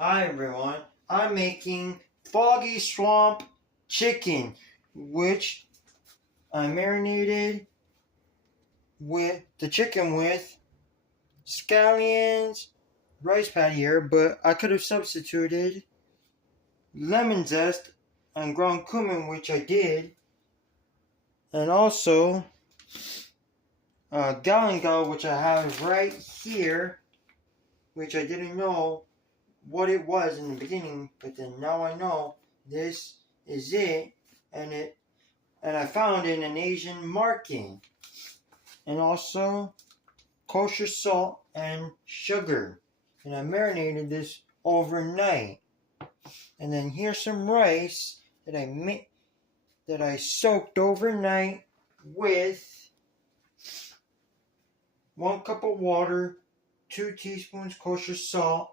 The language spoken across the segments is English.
Hi everyone, I'm making Foggy Swamp Chicken, which I marinated with the chicken with scallions, rice patty here, but I could have substituted lemon zest and ground cumin, which I did, and also galangal, which I have right here, which I didn't know what it was in the beginning, but then now I know this is it, and I found it in an Asian market. And also kosher salt and sugar. And I marinated this overnight. And then here's some rice that I soaked overnight with 1 cup of water, 2 teaspoons kosher salt,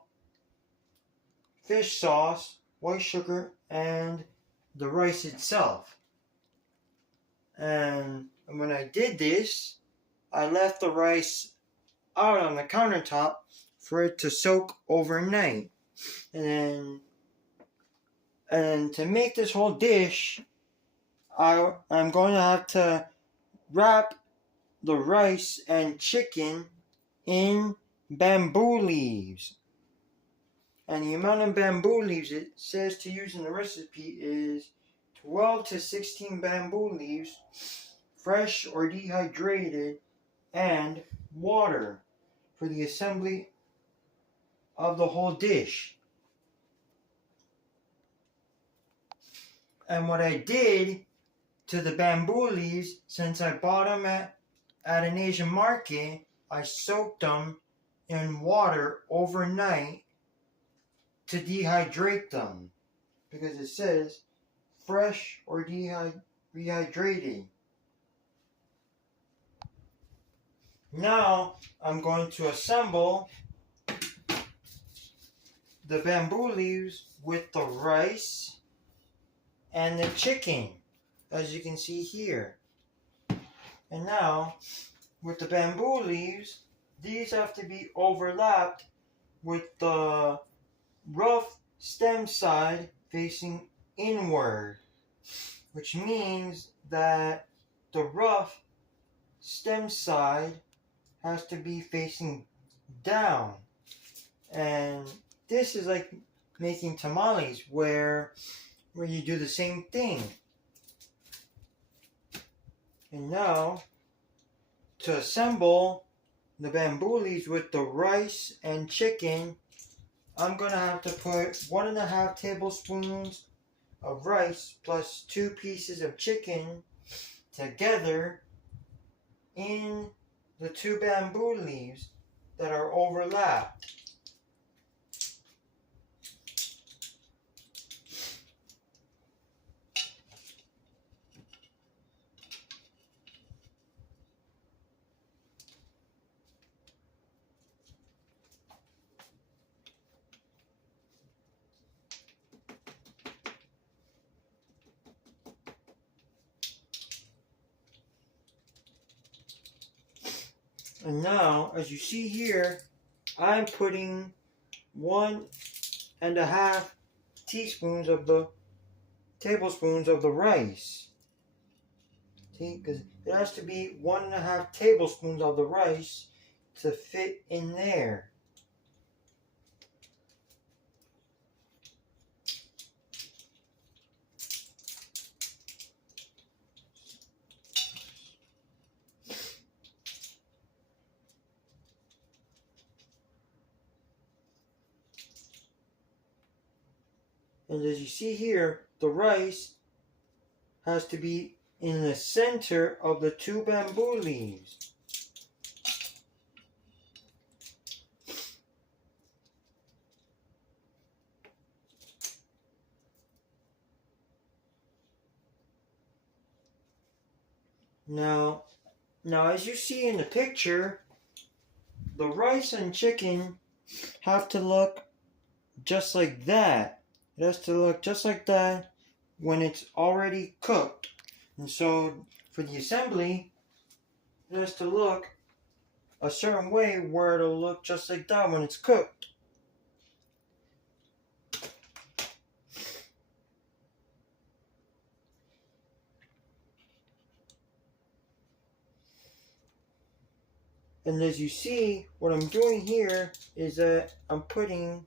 fish sauce, white sugar, and the rice itself. And when I did this, I left the rice out on the countertop for it to soak overnight. And to make this whole dish, I'm going to have to wrap the rice and chicken in bamboo leaves. And the amount of bamboo leaves it says to use in the recipe is 12 to 16 bamboo leaves, fresh or dehydrated, and water for the assembly of the whole dish. And what I did to the bamboo leaves, since I bought them at an Asian market, I soaked them in water overnight to dehydrate them, because it says fresh or rehydrated. Now I'm going to assemble the bamboo leaves with the rice and the chicken, as you can see here. And now, with the bamboo leaves, these have to be overlapped with the rough stem side facing inward, which means that the rough stem side has to be facing down. And this is like making tamales, where you do the same thing. And now, to assemble the bamboo leaves with the rice and chicken, I'm going to have to put 1.5 tablespoons of rice plus 2 pieces of chicken together in the 2 bamboo leaves that are overlapped. And now, as you see here, I'm putting 1.5 tablespoons of the rice. See, because it has to be 1.5 tablespoons of the rice to fit in there. And as you see here, the rice has to be in the center of the 2 bamboo leaves. Now as you see in the picture, the rice and chicken have to look just like that. It has to look just like that when it's already cooked. And so for the assembly, it has to look a certain way where it'll look just like that when it's cooked. And as you see, what I'm doing here is that I'm putting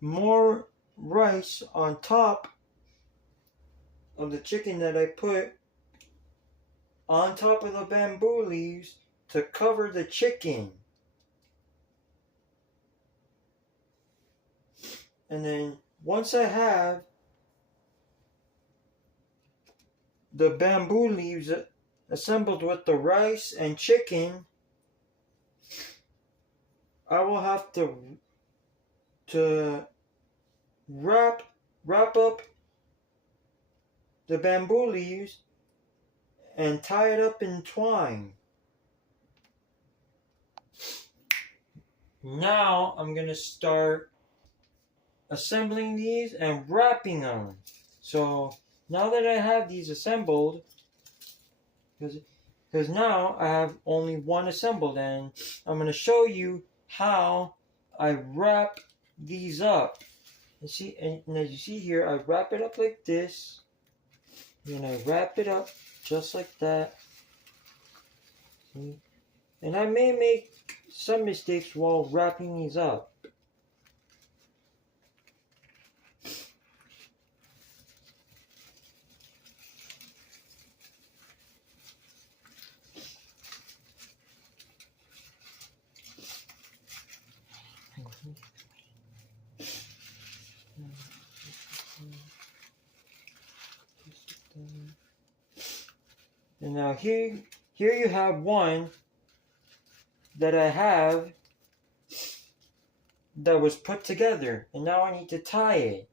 more rice on top of the chicken that I put on top of the bamboo leaves to cover the chicken. And then once I have the bamboo leaves assembled with the rice and chicken, I will have to wrap up the bamboo leaves and tie it up in twine. Now I'm going to start assembling these and wrapping them. So now that I have these assembled, because now I have only one assembled, and I'm going to show you how I wrap these up. And see, and as you see here, I wrap it up like this, and I wrap it up just like that. See? And I may make some mistakes while wrapping these up. And now here you have one that I have that was put together, and now I need to tie it.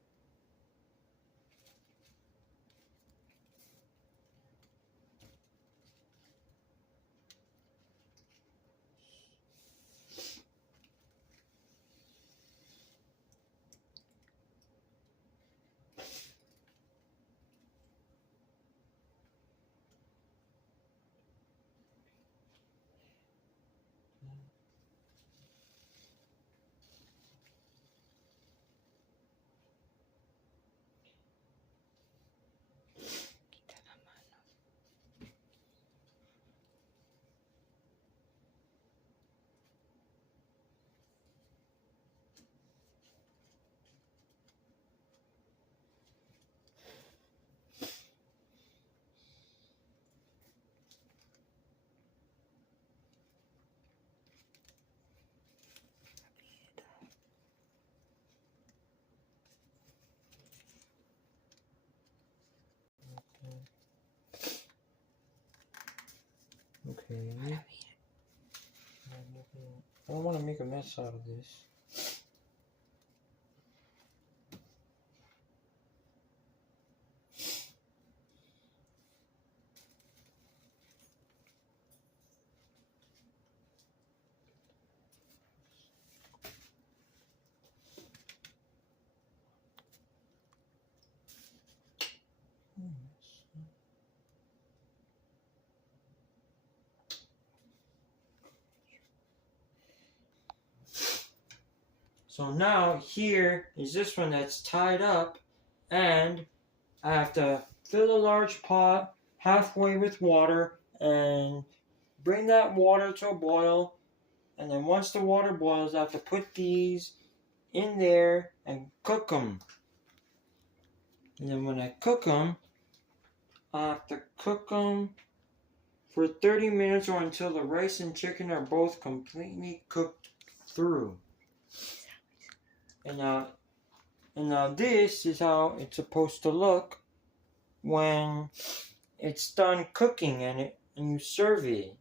Okay. I don't want to make a mess out of this. So now here is this one that's tied up, and I have to fill a large pot halfway with water and bring that water to a boil. And then once the water boils, I have to put these in there and cook them. And then when I cook them, I have to cook them for 30 minutes or until the rice and chicken are both completely cooked through. And now this is how it's supposed to look when it's done cooking and you serve it.